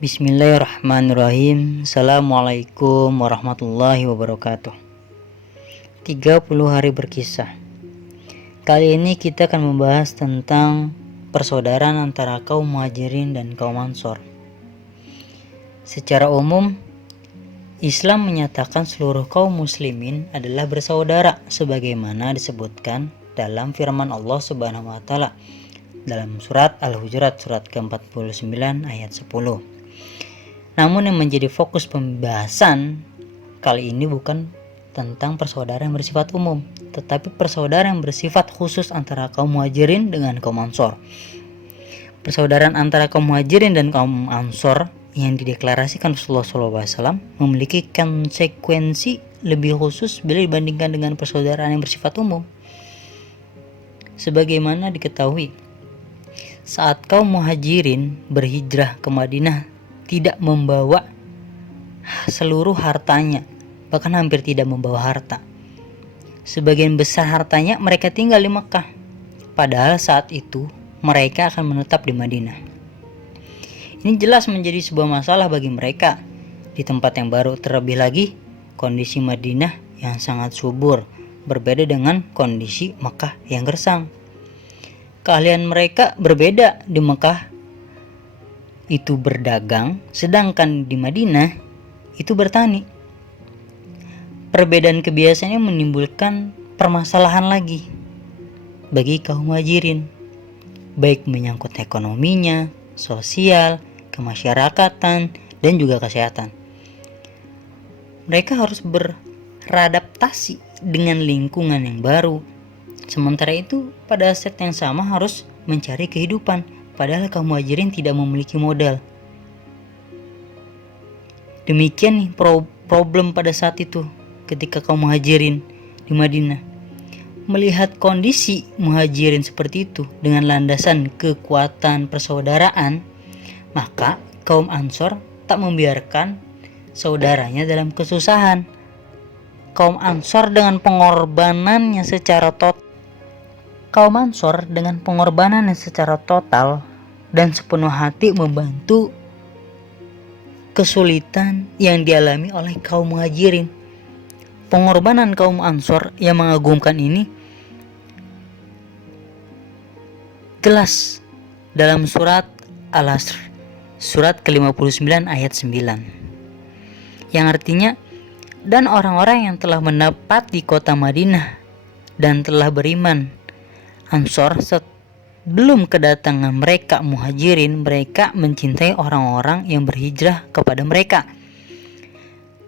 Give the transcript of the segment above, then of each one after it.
Bismillahirrahmanirrahim. Assalamualaikum warahmatullahi wabarakatuh. 30 hari berkisah. Kali ini kita akan membahas tentang persaudaraan antara kaum Muhajirin dan kaum Ansor. Secara umum, Islam menyatakan seluruh kaum muslimin adalah bersaudara sebagaimana disebutkan dalam firman Allah Subhanahu wa taala dalam surat Al-Hujurat surat ke-49 ayat 10. Namun yang menjadi fokus pembahasan kali ini bukan tentang persaudaraan yang bersifat umum, tetapi persaudaraan yang bersifat khusus antara kaum Muhajirin dengan kaum Ansor. Persaudaraan antara kaum Muhajirin dan kaum Ansor yang dideklarasikan Rasulullah SAW memiliki konsekuensi lebih khusus bila dibandingkan dengan persaudaraan yang bersifat umum. Sebagaimana diketahui, saat kaum Muhajirin berhijrah ke Madinah tidak membawa seluruh hartanya, bahkan hampir tidak membawa harta. Sebagian besar hartanya mereka tinggal di Mekah, padahal saat itu mereka akan menetap di Madinah. Ini jelas menjadi sebuah masalah bagi mereka di tempat yang baru, terlebih lagi kondisi Madinah yang sangat subur berbeda dengan kondisi Mekah yang gersang. Keahlian mereka berbeda. Di Mekah itu berdagang, sedangkan di Madinah itu bertani. Perbedaan kebiasaannya menimbulkan permasalahan lagi bagi kaum Muhajirin, baik menyangkut ekonominya, sosial, kemasyarakatan, dan juga kesehatan. Mereka harus beradaptasi dengan lingkungan yang baru. Sementara itu, pada saat yang sama harus mencari kehidupan, padahal kaum Muhajirin tidak memiliki modal. Demikian nih problem pada saat itu ketika kaum Muhajirin di Madinah. Melihat kondisi Muhajirin seperti itu dengan landasan kekuatan persaudaraan, maka kaum Ansor tak membiarkan saudaranya dalam kesusahan. Kaum Ansor dengan pengorbanannya secara total dan sepenuh hati membantu kesulitan yang dialami oleh kaum Muhajirin. Pengorbanan kaum Ansor yang mengagumkan ini jelas dalam surat Al-Asr, surat ke-59 ayat 9, yang artinya, dan orang-orang yang telah menempati kota Madinah dan telah beriman, Ansor sebelum kedatangan mereka Muhajirin, mereka mencintai orang-orang yang berhijrah kepada mereka,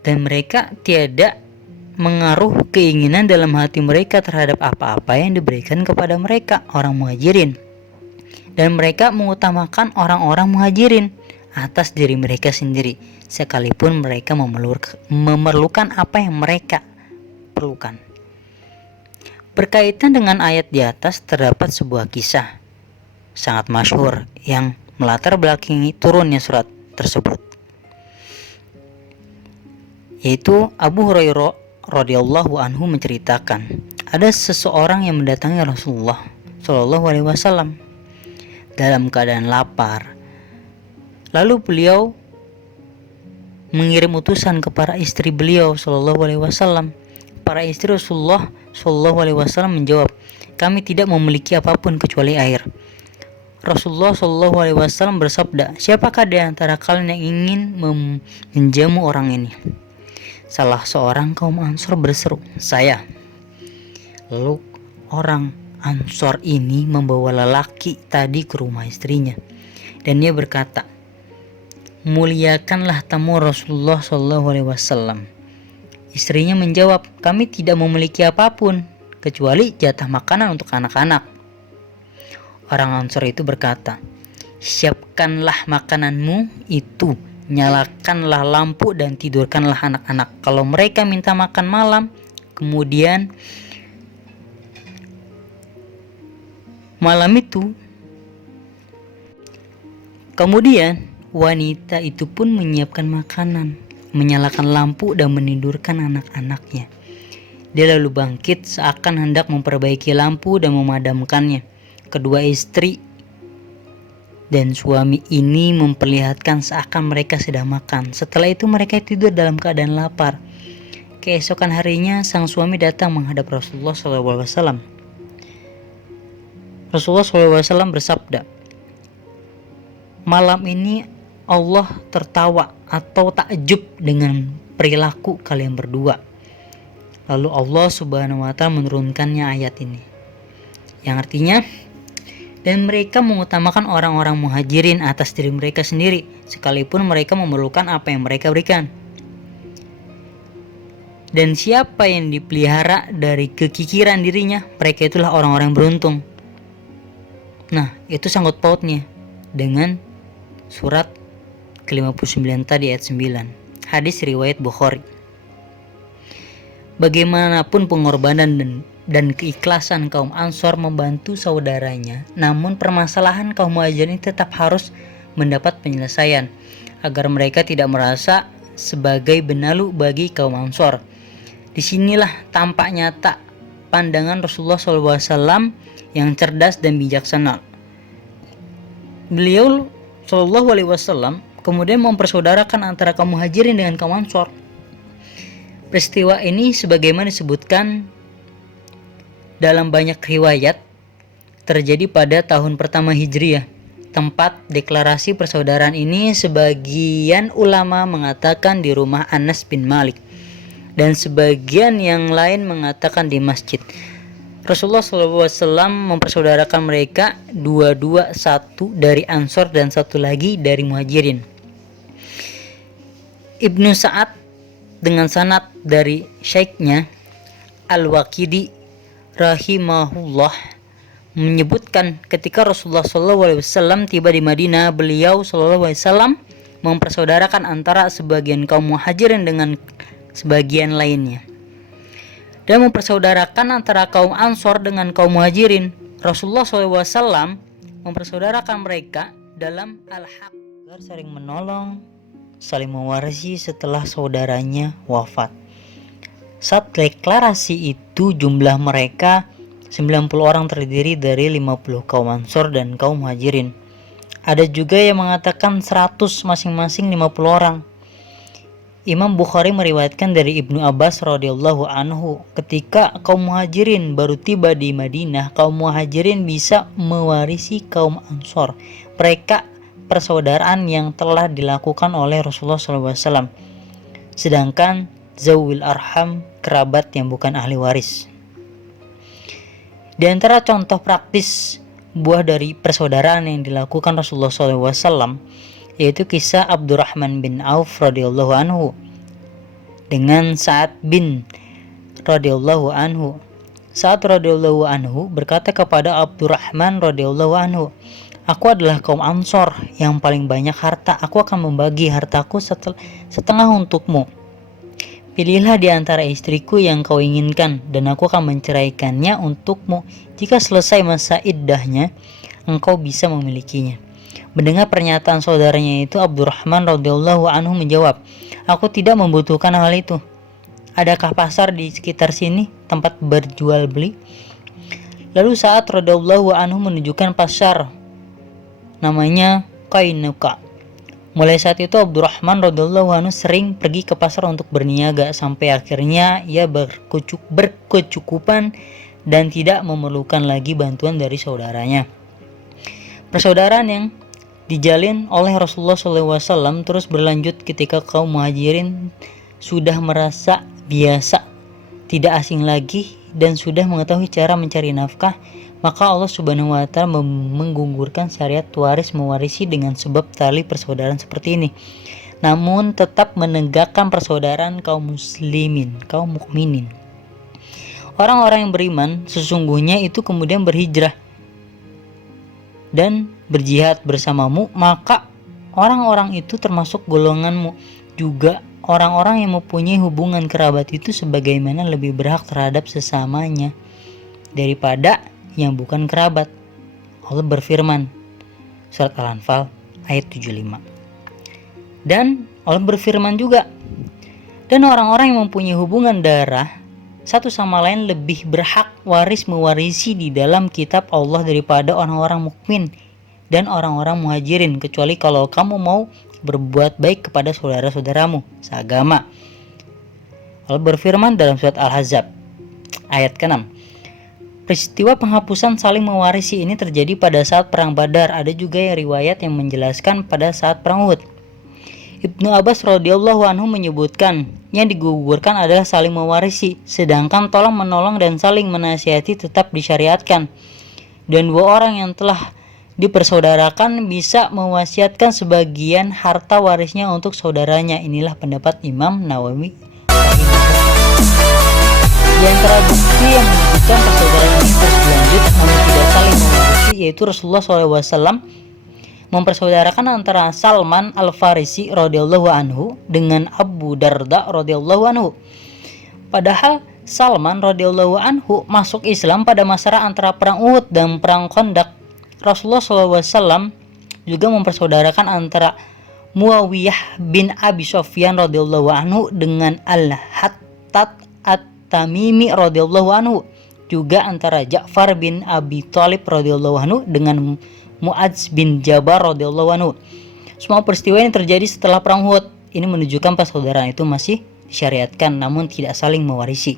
dan mereka tiada mengaruh keinginan dalam hati mereka terhadap apa-apa yang diberikan kepada mereka orang Muhajirin, dan mereka mengutamakan orang-orang Muhajirin atas diri mereka sendiri, sekalipun mereka memerlukan apa yang mereka perlukan. Berkaitan dengan ayat di atas, terdapat sebuah kisah sangat masyhur yang melatar belakangi turunnya surat tersebut, yaitu Abu Hurairah radhiyallahu anhu menceritakan, ada seseorang yang mendatangi Rasulullah Shallallahu alaihi wasallam dalam keadaan lapar. Lalu beliau mengirim utusan kepada istri beliau Shallallahu alaihi wasallam. Para istri Rasulullah Shallallahu alaihi wasallam menjawab, kami tidak memiliki apapun kecuali air. Rasulullah Shallallahu alaihi wasallam bersabda, siapakah di antara kalian yang ingin menjamu orang ini? Salah seorang kaum Ansor berseru, saya. Lalu orang Ansor ini membawa lelaki tadi ke rumah istrinya, dan dia berkata, muliakanlah tamu Rasulullah Shallallahu alaihi wasallam. Istrinya menjawab, kami tidak memiliki apapun kecuali jatah makanan untuk anak-anak. Orang Ansor itu berkata, siapkanlah makananmu itu, nyalakanlah lampu dan tidurkanlah anak-anak. Kalau mereka minta makan malam, kemudian wanita itu pun menyiapkan makanan, menyalakan lampu dan menidurkan anak-anaknya. Dia lalu bangkit seakan hendak memperbaiki lampu dan memadamkannya. Kedua istri Dan suami ini memperlihatkan seakan mereka sedang makan. Setelah itu mereka tidur dalam keadaan lapar. Keesokan harinya sang suami datang menghadap Rasulullah SAW. Rasulullah SAW bersabda, "Malam ini Allah tertawa atau takjub dengan perilaku kalian berdua." Lalu Allah Subhanahu wa Ta'ala menurunkannya ayat ini, yang artinya, dan mereka mengutamakan orang-orang muhajirin atas diri mereka sendiri, sekalipun mereka memerlukan apa yang mereka berikan. Dan siapa yang dipelihara dari kekikiran dirinya, mereka itulah orang-orang beruntung. Nah, itu sangkut pautnya dengan surat ke-59 tadi ayat 9. Hadis riwayat Bukhari. Bagaimanapun pengorbanan dan keikhlasan kaum Ansor membantu saudaranya, namun permasalahan kaum Muhajirin tetap harus mendapat penyelesaian agar mereka tidak merasa sebagai benalu bagi kaum Ansor. Disinilah tampak nyata pandangan Rasulullah SAW yang cerdas dan bijaksana. Beliau SAW kemudian mempersaudarakan antara kaum Muhajirin dengan kaum Ansor. Peristiwa ini sebagaimana disebutkan dalam banyak riwayat terjadi pada tahun pertama Hijriyah. Tempat deklarasi persaudaraan ini sebagian ulama mengatakan di rumah Anas bin Malik, dan sebagian yang lain mengatakan di masjid. Rasulullah SAW mempersaudarakan mereka dua-dua, satu dari Ansor dan satu lagi dari Muhajirin. Ibnu Sa'ad dengan sanad dari syekhnya Al-Waqidi rahimahullah menyebutkan ketika Rasulullah SAW tiba di Madinah, beliau SAW mempersaudarakan antara sebagian kaum Muhajirin dengan sebagian lainnya, dan mempersaudarakan antara kaum Ansor dengan kaum Muhajirin. Rasulullah SAW mempersaudarakan mereka dalam al-haq agar saling menolong, saling mewarisi setelah saudaranya wafat. Saat deklarasi itu jumlah mereka 90 orang terdiri dari 50 kaum Ansor dan kaum Muhajirin. Ada juga yang mengatakan 100 masing-masing 50 orang. Imam Bukhari meriwayatkan dari Ibnu Abbas radhiyallahu anhu, ketika kaum Muhajirin baru tiba di Madinah, kaum Muhajirin bisa mewarisi kaum Ansor. Mereka persaudaraan yang telah dilakukan oleh Rasulullah SAW. Sedangkan zawil arham, kerabat yang bukan ahli waris. Di antara contoh praktis buah dari persaudaraan yang dilakukan Rasulullah SAW yaitu kisah Abdurrahman bin Auf radhiyallahu anhu dengan Sa'ad bin radhiyallahu anhu. Sa'ad radhiyallahu anhu berkata kepada Abdurrahman radhiyallahu anhu, "Aku adalah kaum Ansor yang paling banyak harta. Aku akan membagi hartaku setengah untukmu. Pilihlah di antara istriku yang kau inginkan, dan aku akan menceraikannya untukmu. Jika selesai masa iddahnya, engkau bisa memilikinya." Mendengar pernyataan saudaranya itu, Abdurrahman radhiyallahu anhu menjawab, "Aku tidak membutuhkan hal itu. Adakah pasar di sekitar sini, tempat berjual beli?" Lalu Sa'ad radhiyallahu anhu menunjukkan pasar, namanya Qainuqa. Mulai saat itu Abdurrahman radhiyallahu anhu sering pergi ke pasar untuk berniaga, sampai akhirnya ia berkecukupan dan tidak memerlukan lagi bantuan dari saudaranya. Persaudaraan yang dijalin oleh Rasulullah SAW terus berlanjut ketika kaum Muhajirin sudah merasa biasa, tidak asing lagi, dan sudah mengetahui cara mencari nafkah. Maka Allah Subhanahu wa Ta'ala menggugurkan syariat waris mewarisi dengan sebab tali persaudaraan seperti ini, namun tetap menegakkan persaudaraan kaum muslimin, kaum mukminin. Orang-orang yang beriman sesungguhnya itu kemudian berhijrah dan berjihad bersamamu, maka orang-orang itu termasuk golonganmu. Juga orang-orang yang mempunyai hubungan kerabat itu sebagaimana lebih berhak terhadap sesamanya daripada yang bukan kerabat. Allah berfirman, surat Al-Anfal ayat 75. Dan Allah berfirman juga, dan orang-orang yang mempunyai hubungan darah satu sama lain lebih berhak waris mewarisi di dalam kitab Allah daripada orang-orang mukmin dan orang-orang muhajirin, kecuali kalau kamu mau berbuat baik kepada saudara-saudaramu seagama. Allah berfirman dalam surat Al-Ahzab ayat ke-6. Peristiwa penghapusan saling mewarisi ini terjadi pada saat perang Badar. Ada juga riwayat yang menjelaskan pada saat perang Uhud. Ibnu Abbas radhiyallahu anhu menyebutkan yang digugurkan adalah saling mewarisi, sedangkan tolong menolong dan saling menasihati tetap disyariatkan. Dan dua orang yang telah dipersaudarakan bisa mewasiatkan sebagian harta warisnya untuk saudaranya. Inilah pendapat Imam Nawawi. Di antara bukti yang menunjukkan persaudaraan ini terus berlanjut namun tidak saling mewarisi, yaitu Rasulullah SAW mempersaudarakan antara Salman Al-Farisi radhiyallahu anhu dengan Abu Darda radhiyallahu anhu. Padahal Salman radhiyallahu anhu masuk Islam pada masa antara perang Uhud dan perang Khandaq. Rasulullah SAW juga mempersaudarakan antara Muawiyah bin Abi Sufyan radhiyallahu anhu dengan Al-Hattat At-Tamimi radhiyallahu anhu, juga antara Ja'far bin Abi Thalib radhiyallahu anhu dengan Mu'adz bin Jabal radhiyallahu anhu. Semua peristiwa ini terjadi setelah perang Uhud. Ini menunjukkan persaudaraan itu masih disyariatkan namun tidak saling mewarisi.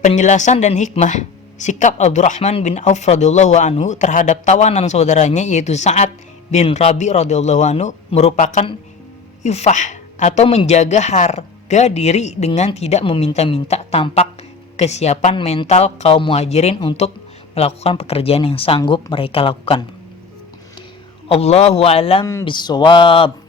Penjelasan dan hikmah sikap Abdurrahman bin Auf radhiyallahu anhu terhadap tawanan saudaranya yaitu Sa'ad bin Rabi radhiyallahu anhu merupakan ifah atau menjaga harga diri dengan tidak meminta-minta, tampak kesiapan mental kaum muhajirin untuk melakukan pekerjaan yang sanggup mereka lakukan. Allahu a'lam bishawab.